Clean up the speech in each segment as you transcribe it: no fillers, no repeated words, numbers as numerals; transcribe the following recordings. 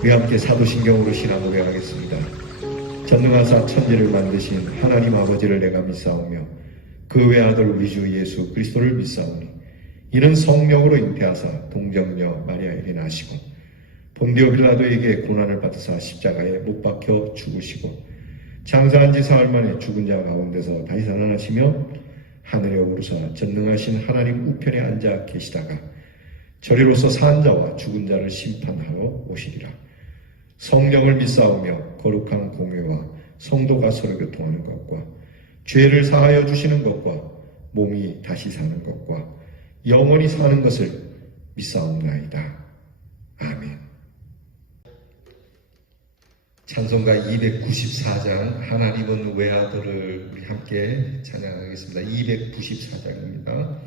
우리 함께 사도신경으로 신앙 고백하겠습니다. 전능하사 천지를 만드신 하나님 아버지를 내가 믿사오며 그 외아들 우리 주 예수 그리스도를 믿사오니 이는 성령으로 잉태하사 동정녀 마리아에게 나시고 본디오 빌라도에게 고난을 받으사 십자가에 못 박혀 죽으시고 장사한 지 사흘 만에 죽은 자 가운데서 다시 살아나시며 하늘에 오르사 전능하신 하나님 우편에 앉아 계시다가 저리로서 산 자와 죽은 자를 심판하러 오시리라. 성령을 믿사오며 거룩한 공회와 성도가 서로 교통하는 것과 죄를 사하여 주시는 것과 몸이 다시 사는 것과 영원히 사는 것을 믿사옵나이다. 아멘. 찬송가 294장 하나님은 외아들을 우리 함께 찬양하겠습니다. 294장입니다.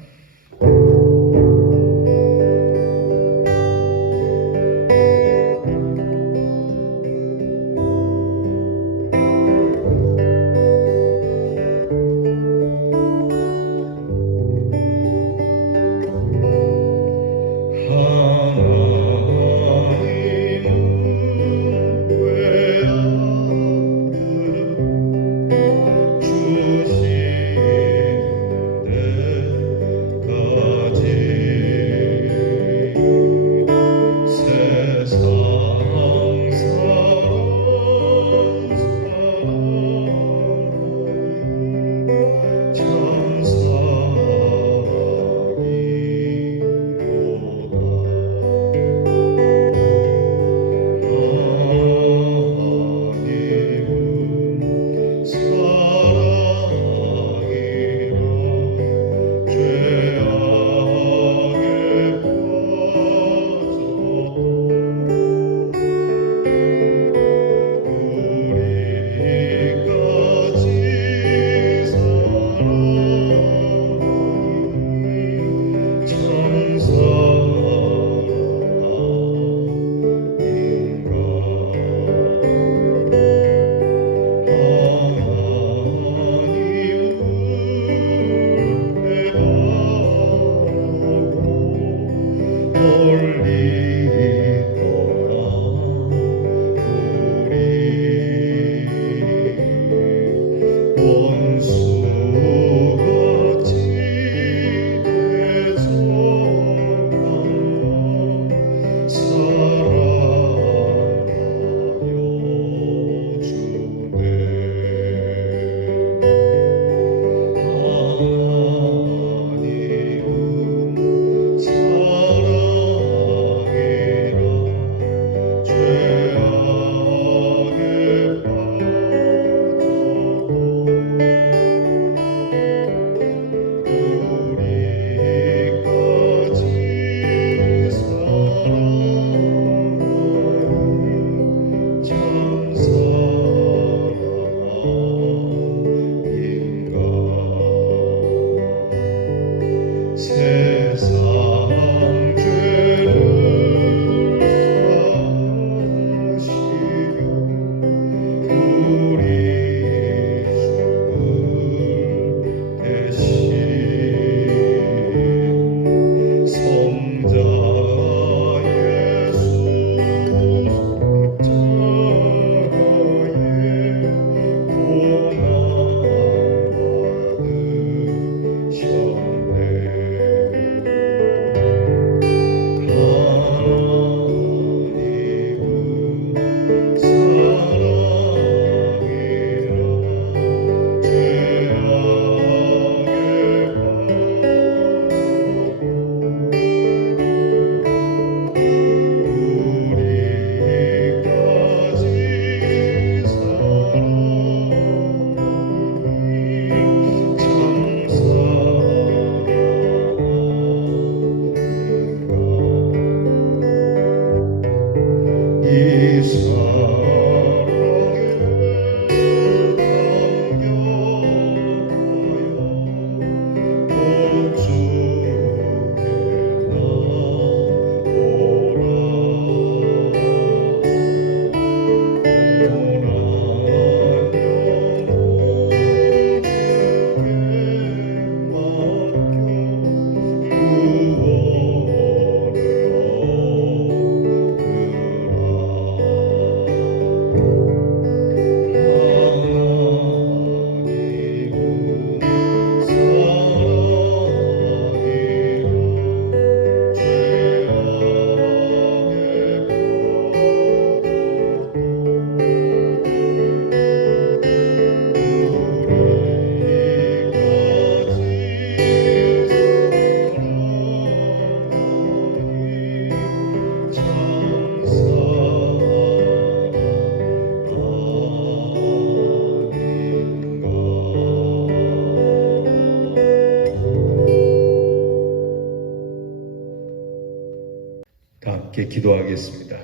함께 기도하겠습니다.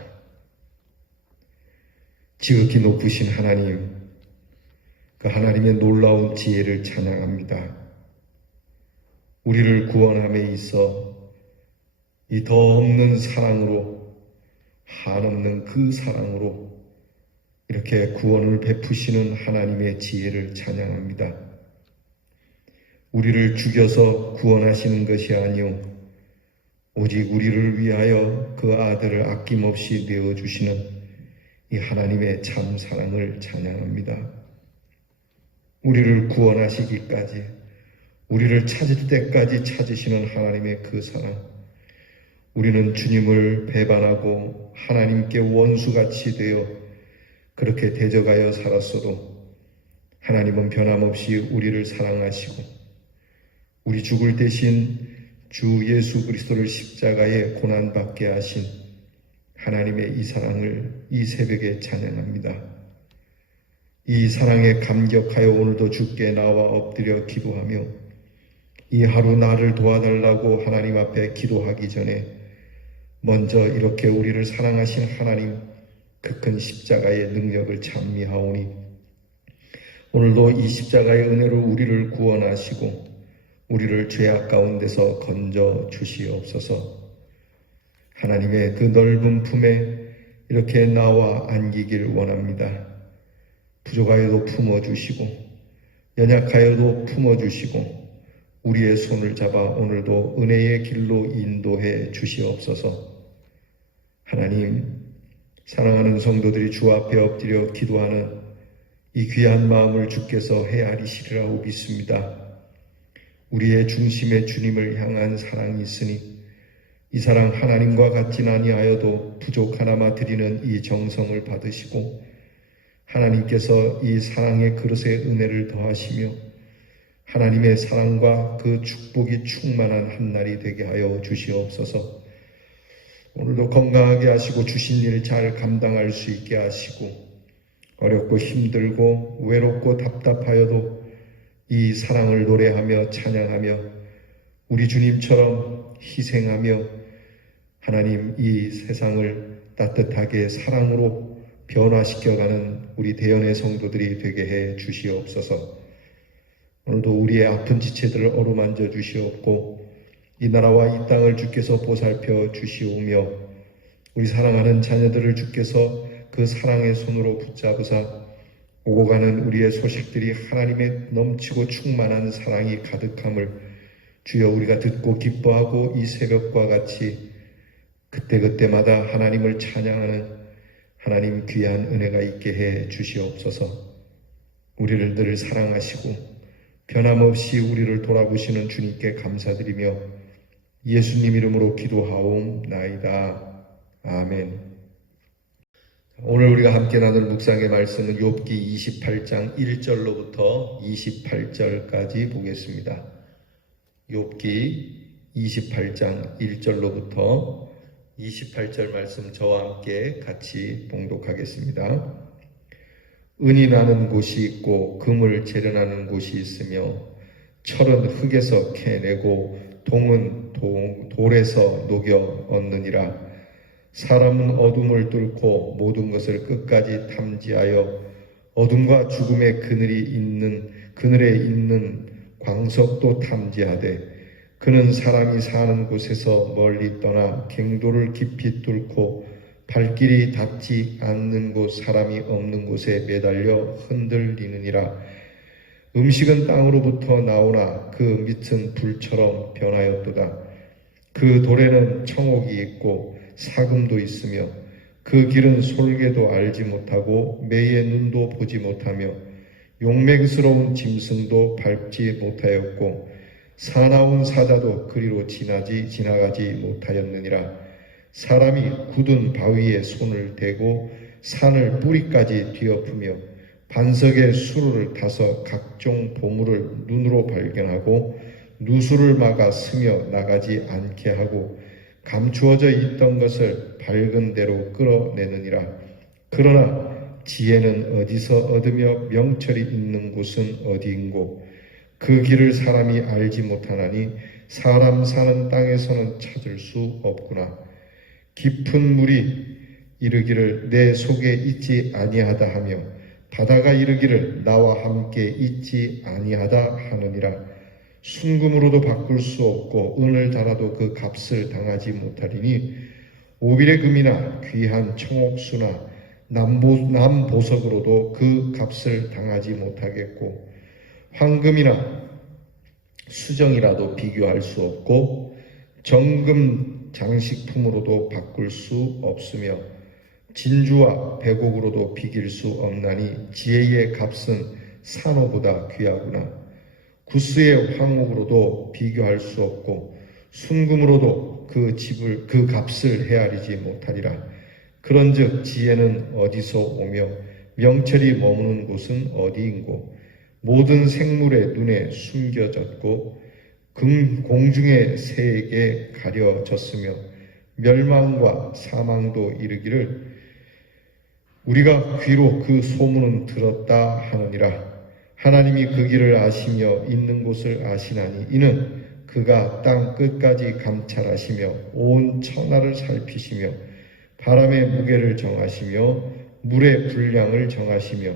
지극히 높으신 하나님, 그 하나님의 놀라운 지혜를 찬양합니다. 우리를 구원함에 있어 이 더 없는 사랑으로, 한없는 그 사랑으로 이렇게 구원을 베푸시는 하나님의 지혜를 찬양합니다. 우리를 죽여서 구원하시는 것이 아니오 오직 우리를 위하여 그 아들을 아낌없이 내어주시는 이 하나님의 참 사랑을 찬양합니다. 우리를 구원하시기까지, 우리를 찾을 때까지 찾으시는 하나님의 그 사랑, 우리는 주님을 배반하고 하나님께 원수같이 되어 그렇게 대적하여 살았어도 하나님은 변함없이 우리를 사랑하시고 우리 죽을 대신 주 예수 그리스도를 십자가에 고난받게 하신 하나님의 이 사랑을 이 새벽에 찬양합니다. 이 사랑에 감격하여 오늘도 주께 나와 엎드려 기도하며 이 하루 나를 도와달라고 하나님 앞에 기도하기 전에 먼저 이렇게 우리를 사랑하신 하나님 그 큰 십자가의 능력을 찬미하오니 오늘도 이 십자가의 은혜로 우리를 구원하시고 우리를 죄악 가운데서 건져 주시옵소서. 하나님의 그 넓은 품에 이렇게 나와 안기길 원합니다. 부족하여도 품어주시고 연약하여도 품어주시고 우리의 손을 잡아 오늘도 은혜의 길로 인도해 주시옵소서. 하나님, 사랑하는 성도들이 주 앞에 엎드려 기도하는 이 귀한 마음을 주께서 헤아리시리라고 믿습니다. 우리의 중심에 주님을 향한 사랑이 있으니 이 사랑 하나님과 같진 아니하여도 부족 하나마 드리는 이 정성을 받으시고 하나님께서 이 사랑의 그릇에 은혜를 더하시며 하나님의 사랑과 그 축복이 충만한 한 날이 되게 하여 주시옵소서. 오늘도 건강하게 하시고 주신 일을 잘 감당할 수 있게 하시고 어렵고 힘들고 외롭고 답답하여도 이 사랑을 노래하며 찬양하며 우리 주님처럼 희생하며 하나님 이 세상을 따뜻하게 사랑으로 변화시켜가는 우리 대연의 성도들이 되게 해 주시옵소서. 오늘도 우리의 아픈 지체들을 어루만져 주시옵고 이 나라와 이 땅을 주께서 보살펴 주시오며 우리 사랑하는 자녀들을 주께서 그 사랑의 손으로 붙잡으사 오고 가는 우리의 소식들이 하나님의 넘치고 충만한 사랑이 가득함을 주여 우리가 듣고 기뻐하고 이 새벽과 같이 그때그때마다 하나님을 찬양하는 하나님 귀한 은혜가 있게 해 주시옵소서. 우리를 늘 사랑하시고 변함없이 우리를 돌아보시는 주님께 감사드리며 예수님 이름으로 기도하옵나이다. 아멘. 오늘 우리가 함께 나눌 묵상의 말씀은 욥기 28장 1절로부터 28절까지 보겠습니다. 욥기 28장 1절로부터 28절 말씀 저와 함께 같이 봉독하겠습니다. 은이 나는 곳이 있고 금을 재련하는 곳이 있으며 철은 흙에서 캐내고 동은 돌에서 녹여 얻느니라. 사람은 어둠을 뚫고 모든 것을 끝까지 탐지하여 어둠과 죽음의 그늘에 있는 광석도 탐지하되 그는 사람이 사는 곳에서 멀리 떠나 갱도를 깊이 뚫고 발길이 닿지 않는 곳 사람이 없는 곳에 매달려 흔들리느니라. 음식은 땅으로부터 나오나 그 밑은 불처럼 변하였도다. 그 돌에는 청옥이 있고 사금도 있으며 그 길은 솔개도 알지 못하고 매의 눈도 보지 못하며 용맹스러운 짐승도 밟지 못하였고 사나운 사자도 그리로 지나가지 못하였느니라. 사람이 굳은 바위에 손을 대고 산을 뿌리까지 뒤엎으며 반석의 수로를 타서 각종 보물을 눈으로 발견하고 누수를 막아 스며 나가지 않게 하고 감추어져 있던 것을 밝은 대로 끌어내느니라. 그러나 지혜는 어디서 얻으며 명철이 있는 곳은 어디인고 그 길을 사람이 알지 못하나니 사람 사는 땅에서는 찾을 수 없구나. 깊은 물이 이르기를 내 속에 있지 아니하다 하며 바다가 이르기를 나와 함께 있지 아니하다 하느니라. 순금으로도 바꿀 수 없고 은을 달아도 그 값을 당하지 못하리니 오빌의 금이나 귀한 청옥수나 남보석으로도 그 값을 당하지 못하겠고 황금이나 수정이라도 비교할 수 없고 정금 장식품으로도 바꿀 수 없으며 진주와 백옥으로도 비길 수 없나니 지혜의 값은 산호보다 귀하구나. 구스의 황옥으로도 비교할 수 없고 순금으로도 그 값을 헤아리지 못하리라. 그런즉 지혜는 어디서 오며 명철이 머무는 곳은 어디인고 모든 생물의 눈에 숨겨졌고 공중의 새에게 가려졌으며 멸망과 사망도 이르기를 우리가 귀로 그 소문은 들었다 하느니라. 하나님이 그 길을 아시며 있는 곳을 아시나니 이는 그가 땅 끝까지 감찰하시며 온 천하를 살피시며 바람의 무게를 정하시며 물의 분량을 정하시며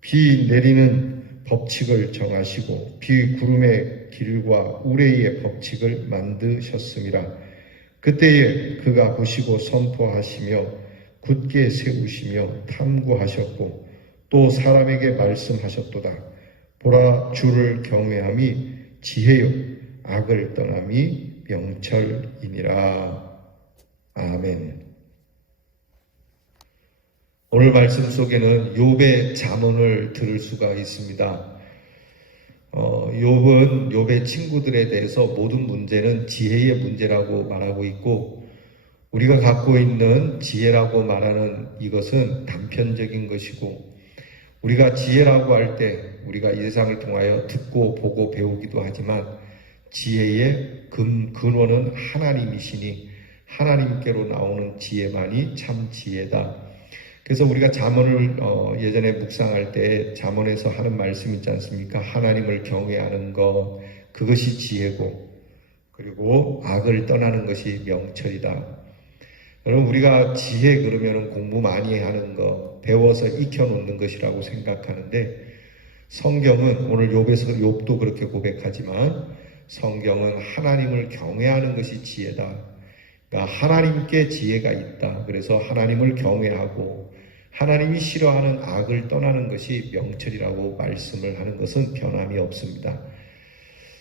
비 내리는 법칙을 정하시고 비 구름의 길과 우레의 법칙을 만드셨음이라. 그때에 그가 보시고 선포하시며 굳게 세우시며 탐구하셨고 또 사람에게 말씀하셨도다. 보라, 주를 경외함이 지혜요 악을 떠남이 명철이니라. 아멘. 오늘 말씀 속에는 욥의 잠언을 들을 수가 있습니다. 욥은 욥의 친구들에 대해서 모든 문제는 지혜의 문제라고 말하고 있고 우리가 갖고 있는 지혜라고 말하는 이것은 단편적인 것이고 우리가 지혜라고 할 때 우리가 이 세상을 통하여 듣고 보고 배우기도 하지만 지혜의 근원은 하나님이시니 하나님께로 나오는 지혜만이 참 지혜다. 그래서 우리가 잠언을 예전에 묵상할 때 잠언에서 하는 말씀 있지 않습니까? 하나님을 경외하는 것 그것이 지혜고 그리고 악을 떠나는 것이 명철이다. 여러분 우리가 지혜 그러면 공부 많이 하는 거 배워서 익혀놓는 것이라고 생각하는데 성경은 오늘 욥도 그렇게 고백하지만 성경은 하나님을 경외하는 것이 지혜다. 그러니까 하나님께 지혜가 있다. 그래서 하나님을 경외하고 하나님이 싫어하는 악을 떠나는 것이 명철이라고 말씀을 하는 것은 변함이 없습니다.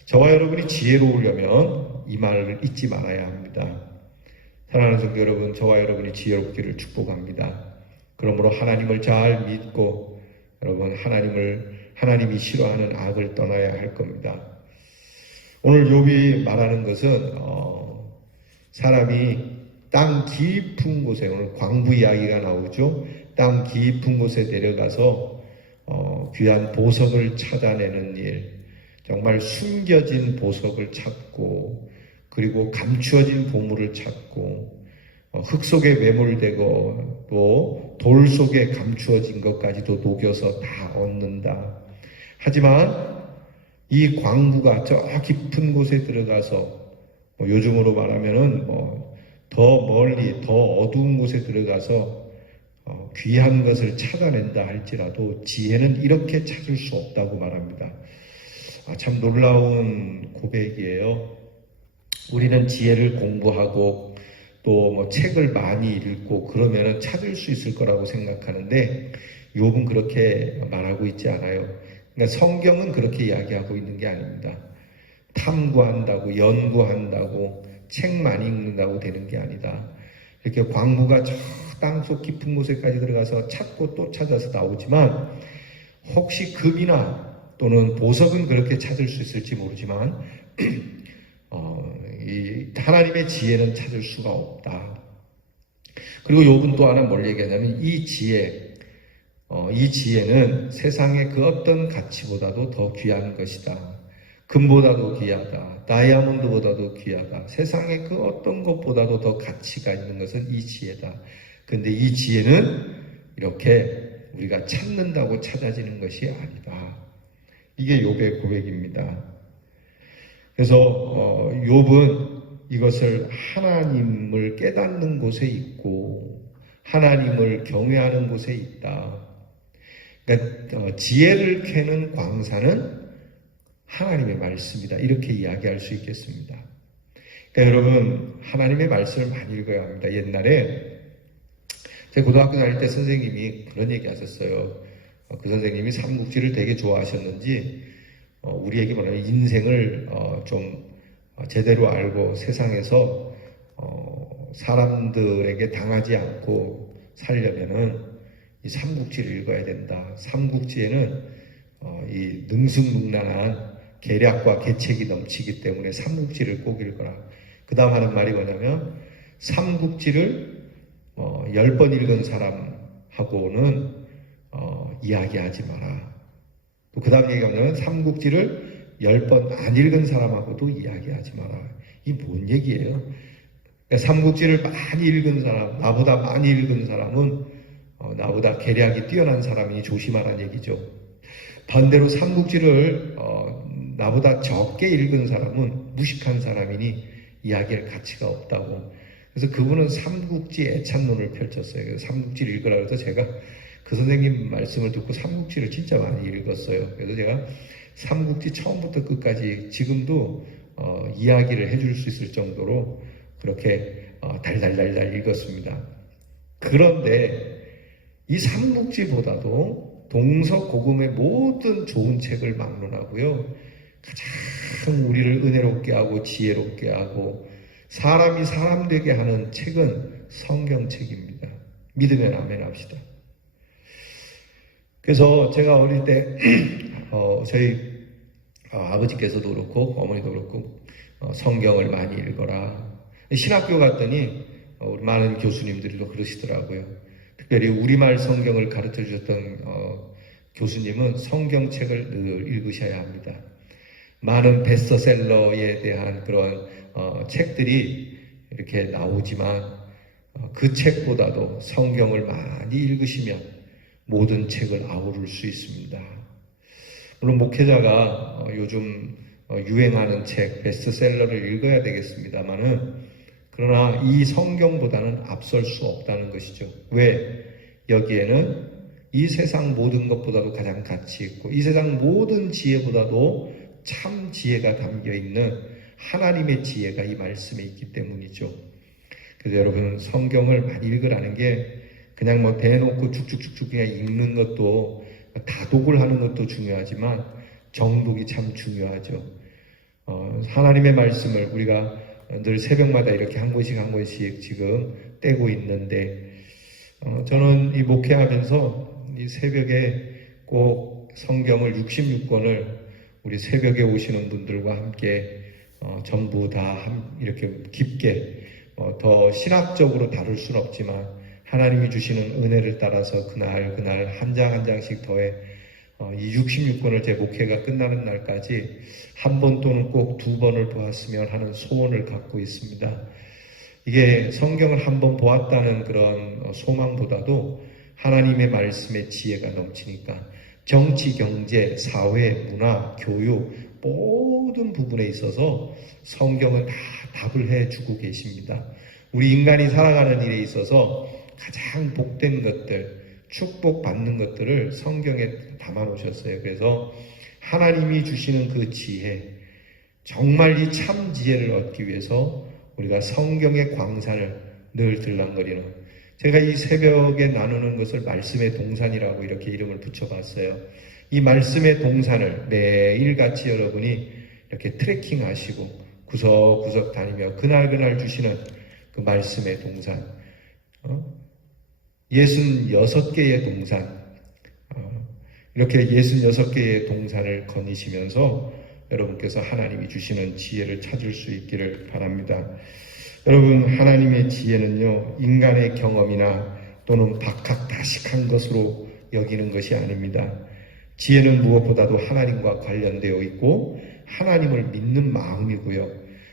저와 여러분이 지혜로우려면 이 말을 잊지 말아야 합니다. 사랑하는 성도 여러분, 저와 여러분이 지혜롭기를 축복합니다. 그러므로 하나님을 잘 믿고 여러분 하나님이 싫어하는 악을 떠나야 할 겁니다. 오늘 욥이 말하는 것은 사람이 땅 깊은 곳에 오늘 광부 이야기가 나오죠. 땅 깊은 곳에 내려가서 귀한 보석을 찾아내는 일, 정말 숨겨진 보석을 찾고 그리고 감추어진 보물을 찾고 흙 속에 매몰되고 또 돌 속에 감추어진 것까지도 녹여서 다 얻는다. 하지만 이 광부가 저 깊은 곳에 들어가서 요즘으로 말하면은 더 멀리 더 어두운 곳에 들어가서 귀한 것을 찾아낸다 할지라도 지혜는 이렇게 찾을 수 없다고 말합니다. 참 놀라운 고백이에요. 우리는 지혜를 공부하고 또 책을 많이 읽고 그러면은 찾을 수 있을 거라고 생각하는데 욥은 그렇게 말하고 있지 않아요. 그러니까 성경은 그렇게 이야기하고 있는 게 아닙니다. 탐구한다고 연구한다고 책 많이 읽는다고 되는 게 아니다. 이렇게 광부가 저 땅속 깊은 곳에까지 들어가서 찾고 또 찾아서 나오지만 혹시 금이나 또는 보석은 그렇게 찾을 수 있을지 모르지만 이 하나님의 지혜는 찾을 수가 없다. 그리고 욥은 또 하나 뭘 얘기하냐면 이 지혜는 세상의 그 어떤 가치보다도 더 귀한 것이다. 금보다도 귀하다. 다이아몬드보다도 귀하다. 세상의 그 어떤 것보다도 더 가치가 있는 것은 이 지혜다. 근데 이 지혜는 이렇게 우리가 찾는다고 찾아지는 것이 아니다. 이게 욥의 고백입니다. 그래서 욥은 이것을 하나님을 깨닫는 곳에 있고 하나님을 경외하는 곳에 있다. 그러니까 지혜를 캐는 광산은 하나님의 말씀이다. 이렇게 이야기할 수 있겠습니다. 그러니까 여러분, 하나님의 말씀을 많이 읽어야 합니다. 옛날에 제가 고등학교 다닐 때 선생님이 그런 얘기 하셨어요. 그 선생님이 삼국지를 되게 좋아하셨는지 우리에게 말하는 인생을 좀 제대로 알고 세상에서 사람들에게 당하지 않고 살려면은 이 삼국지를 읽어야 된다. 삼국지에는 이 능숙능란한 계략과 계책이 넘치기 때문에 삼국지를 꼭 읽어라. 그 다음 하는 말이 뭐냐면 삼국지를 10번 읽은 사람하고는 이야기하지 마라. 또 그 다음 얘기가 뭐냐면 삼국지를 10번 안 읽은 사람하고도 이야기하지 마라. 이게 뭔 얘기예요? 그러니까 삼국지를 많이 읽은 사람, 나보다 많이 읽은 사람은 나보다 계략이 뛰어난 사람이니 조심하라는 얘기죠. 반대로 삼국지를 나보다 적게 읽은 사람은 무식한 사람이니 이야기할 가치가 없다고. 그래서 그분은 삼국지 애찬론을 펼쳤어요. 그래서 삼국지를 읽으라고 해서 제가 그 선생님 말씀을 듣고 삼국지를 진짜 많이 읽었어요. 그래서 제가 삼국지 처음부터 끝까지 지금도 이야기를 해줄 수 있을 정도로 그렇게 달달달달 읽었습니다. 그런데 이 삼국지보다도 동서고금의 모든 좋은 책을 막론하고요, 가장 우리를 은혜롭게 하고 지혜롭게 하고 사람이 사람 되게 하는 책은 성경책입니다. 믿으면 아멘 합시다. 그래서 제가 어릴 때 저희 아버지께서도 그렇고 어머니도 그렇고 성경을 많이 읽어라. 신학교 갔더니 우리 많은 교수님들도 그러시더라고요. 특별히 우리말 성경을 가르쳐 주셨던 교수님은 성경책을 늘 읽으셔야 합니다. 많은 베스트셀러에 대한 그런 책들이 이렇게 나오지만 그 책보다도 성경을 많이 읽으시면 모든 책을 아우를 수 있습니다. 물론 목회자가 요즘 유행하는 책, 베스트셀러를 읽어야 되겠습니다만은 그러나 이 성경보다는 앞설 수 없다는 것이죠. 왜? 여기에는 이 세상 모든 것보다도 가장 가치 있고 이 세상 모든 지혜보다도 참 지혜가 담겨있는 하나님의 지혜가 이 말씀에 있기 때문이죠. 그래서 여러분 성경을 많이 읽으라는 게 그냥 뭐 대놓고 쭉쭉쭉쭉 그냥 읽는 것도 다독을 하는 것도 중요하지만 정독이 참 중요하죠. 하나님의 말씀을 우리가 늘 새벽마다 이렇게 한 권씩 한 권씩 지금 떼고 있는데 저는 이 목회하면서 이 새벽에 꼭 성경을 66권을 우리 새벽에 오시는 분들과 함께 전부 다 이렇게 깊게 더 신학적으로 다룰 수는 없지만 하나님이 주시는 은혜를 따라서 그날 한 장 한 장씩 더해 이 66권을 제 목회가 끝나는 날까지 한 번 또는 꼭 2번을 보았으면 하는 소원을 갖고 있습니다. 이게 성경을 한 번 보았다는 그런 소망보다도 하나님의 말씀의 지혜가 넘치니까 정치, 경제, 사회, 문화, 교육 모든 부분에 있어서 성경은 다 답을 해주고 계십니다. 우리 인간이 살아가는 일에 있어서 가장 복된 것들, 축복받는 것들을 성경에 담아 놓으셨어요. 그래서 하나님이 주시는 그 지혜, 정말 이 참 지혜를 얻기 위해서 우리가 성경의 광산을 늘 들락거리는, 제가 이 새벽에 나누는 것을 말씀의 동산이라고 이렇게 이름을 붙여봤어요. 이 말씀의 동산을 매일같이 여러분이 이렇게 트레킹 하시고 구석구석 다니며 그날 주시는 그 말씀의 동산, 66개의 동산, 이렇게 66개의 동산을 거니시면서 여러분께서 하나님이 주시는 지혜를 찾을 수 있기를 바랍니다. 여러분, 하나님의 지혜는요, 인간의 경험이나 또는 박학다식한 것으로 여기는 것이 아닙니다. 지혜는 무엇보다도 하나님과 관련되어 있고 하나님을 믿는 마음이고요.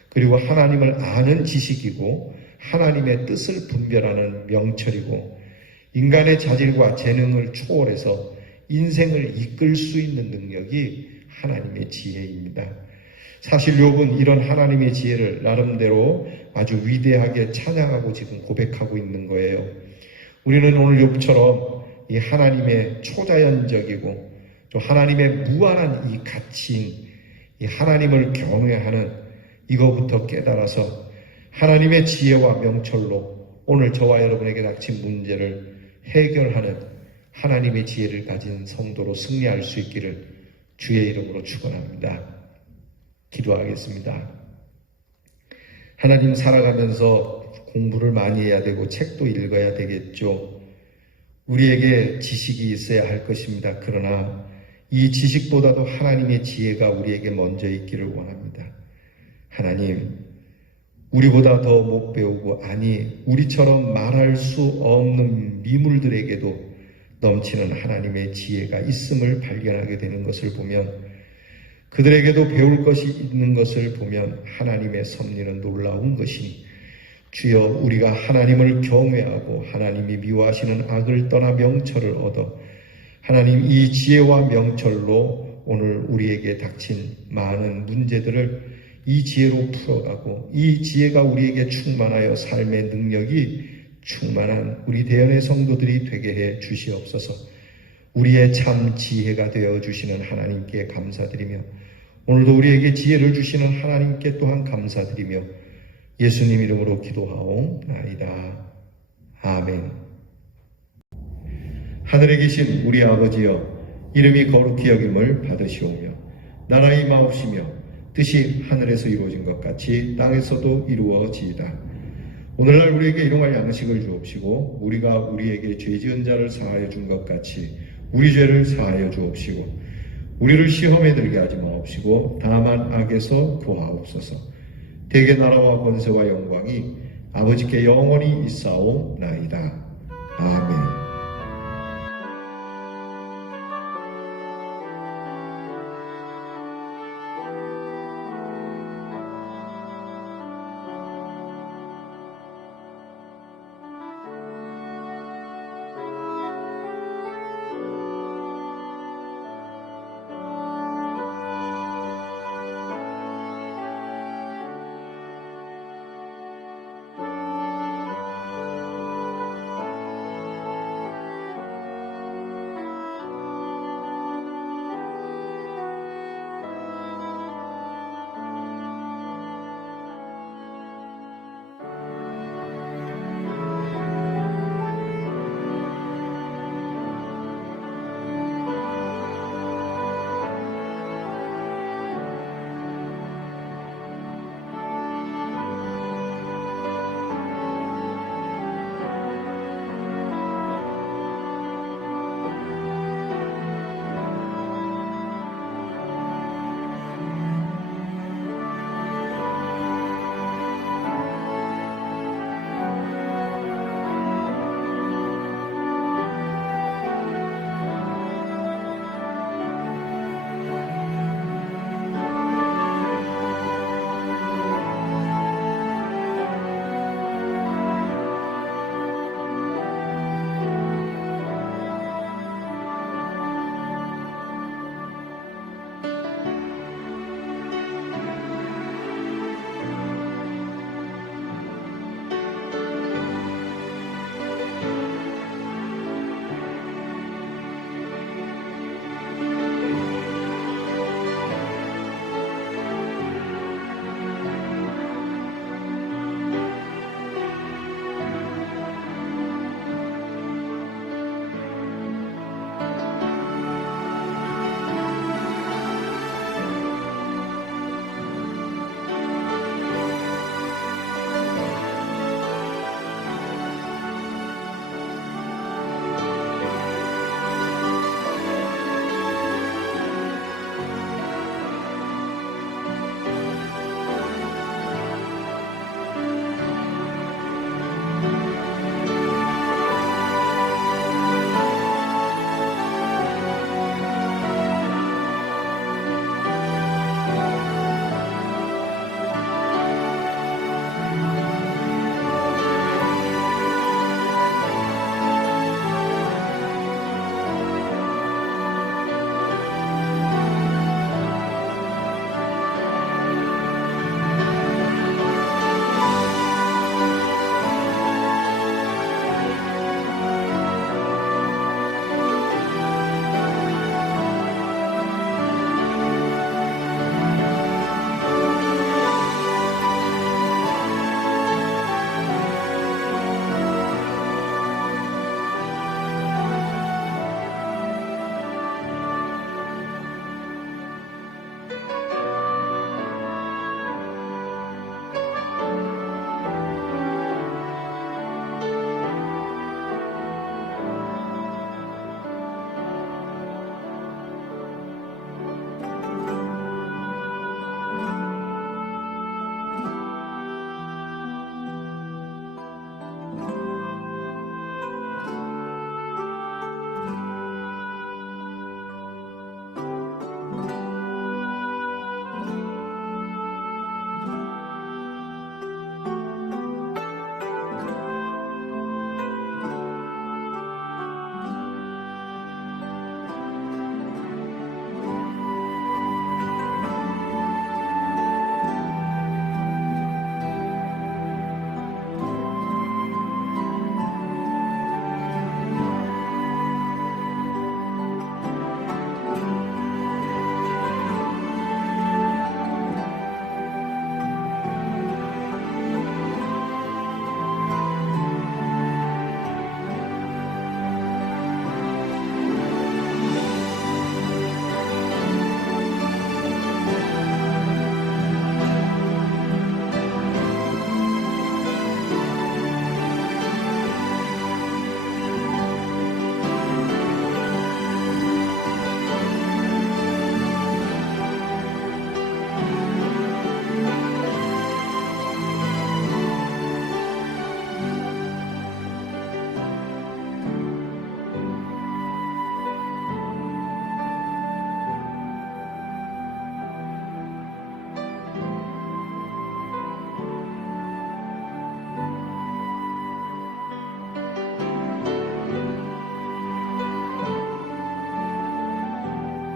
그리고 하나님을 아는 지식이고 하나님의 뜻을 분별하는 명철이고 인간의 자질과 재능을 초월해서 인생을 이끌 수 있는 능력이 하나님의 지혜입니다. 사실 욥은 이런 하나님의 지혜를 나름대로 아주 위대하게 찬양하고 지금 고백하고 있는 거예요. 우리는 오늘 욥처럼 이 하나님의 초자연적이고 또 하나님의 무한한 이 가치인 이 하나님을 경외하는 이거부터 깨달아서 하나님의 지혜와 명철로 오늘 저와 여러분에게 닥친 문제를 해결하는 하나님의 지혜를 가진 성도로 승리할 수 있기를 주의 이름으로 축원합니다. 기도하겠습니다. 하나님, 살아가면서 공부를 많이 해야 되고 책도 읽어야 되겠죠. 우리에게 지식이 있어야 할 것입니다. 그러나 이 지식보다도 하나님의 지혜가 우리에게 먼저 있기를 원합니다. 하나님, 우리보다 더 못 배우고, 아니 우리처럼 말할 수 없는 미물들에게도 넘치는 하나님의 지혜가 있음을 발견하게 되는 것을 보면, 그들에게도 배울 것이 있는 것을 보면 하나님의 섭리는 놀라운 것이니, 주여, 우리가 하나님을 경외하고 하나님이 미워하시는 악을 떠나 명철을 얻어 하나님 이 지혜와 명철로 오늘 우리에게 닥친 많은 문제들을 이 지혜로 풀어가고, 이 지혜가 우리에게 충만하여 삶의 능력이 충만한 우리 대연의 성도들이 되게 해 주시옵소서. 우리의 참 지혜가 되어 주시는 하나님께 감사드리며, 오늘도 우리에게 지혜를 주시는 하나님께 또한 감사드리며 예수님 이름으로 기도하옵나이다. 아멘. 하늘에 계신 우리 아버지여, 이름이 거룩히 여김을 받으시오며 나라가 임하옵시며 뜻이 하늘에서 이루어진 것 같이 땅에서도 이루어지이다. 오늘날 우리에게 일용할 양식을 주옵시고, 우리가 우리에게 죄 지은 자를 사하여 준 것 같이 우리 죄를 사하여 주옵시고, 우리를 시험에 들게 하지 마옵시고 다만 악에서 구하옵소서. 대개 나라와 권세와 영광이 아버지께 영원히 있사오나이다. 아멘.